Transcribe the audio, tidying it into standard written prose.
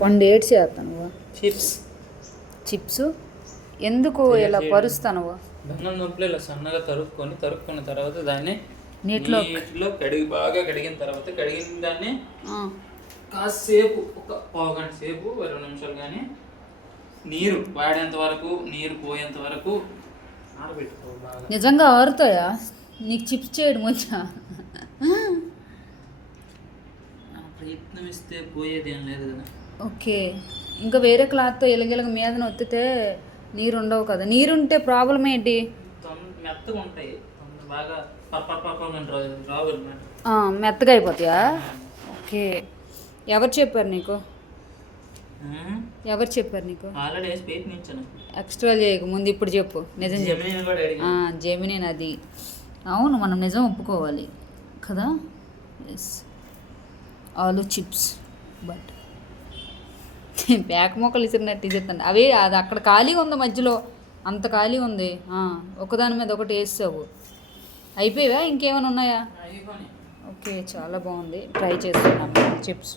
పండు ఏడ్చి చేస్తాను చిప్స్ చిప్స్ ఎందుకు ఇలా పరుస్తాను బెల్లం నొప్పులు ఇలా సన్నగా తరుక్కున్న తర్వాత దాన్ని నీటిలో బాగా కడిగిన తర్వాత కడిగిన దాన్ని కాసేపు ఒక పావు గంట సేపు 20 నిమిషాలు కానీ నీరు వాడేంత వరకు నీరు పోయేంత వరకు ఆరబెట్టుకో బాగా. నిజంగా ఆరుతాయా నీకు చిప్స్ చేయడం వచ్చా? ప్రయత్నం ఇస్తే పోయేది ఏం లేదు కదా. ఓకే, ఇంకా వేరే క్లాత్తో ఎలగెలగ మీద ఒత్తితే నీరు ఉండవు కదా. నీరుంటే ప్రాబ్లం ఏంటి? మెత్తగా ఉంటాయి బాగా రావు అనమాట. మెత్తగా అయిపోతాయా? ఓకే, ఎవరు చెప్పారు నీకు? ఎవరు చెప్పారు నీకు? ఆల్రెడీ వేసి ప్రయత్నించాను. ఎక్స్ట్రా చేయకు ముందు, ఇప్పుడు చెప్పు నిజం చెప్పు. జెమినీ అది అవును, మనం నిజం ఒప్పుకోవాలి కదా. ఎస్, ఆలు చిప్స్ బట్ ప్యాక్ మొక్కలు ఇసిరినట్టు చెప్తాను. అవి అది అక్కడ ఖాళీగా ఉంది, మధ్యలో అంత ఖాళీ ఉంది. ఒకదాని మీద ఒకటి వేసావు, అయిపోయావా? ఇంకేమైనా ఉన్నాయా? ఓకే, చాలా బాగుంది, ట్రై చేస్తున్నాను చిప్స్.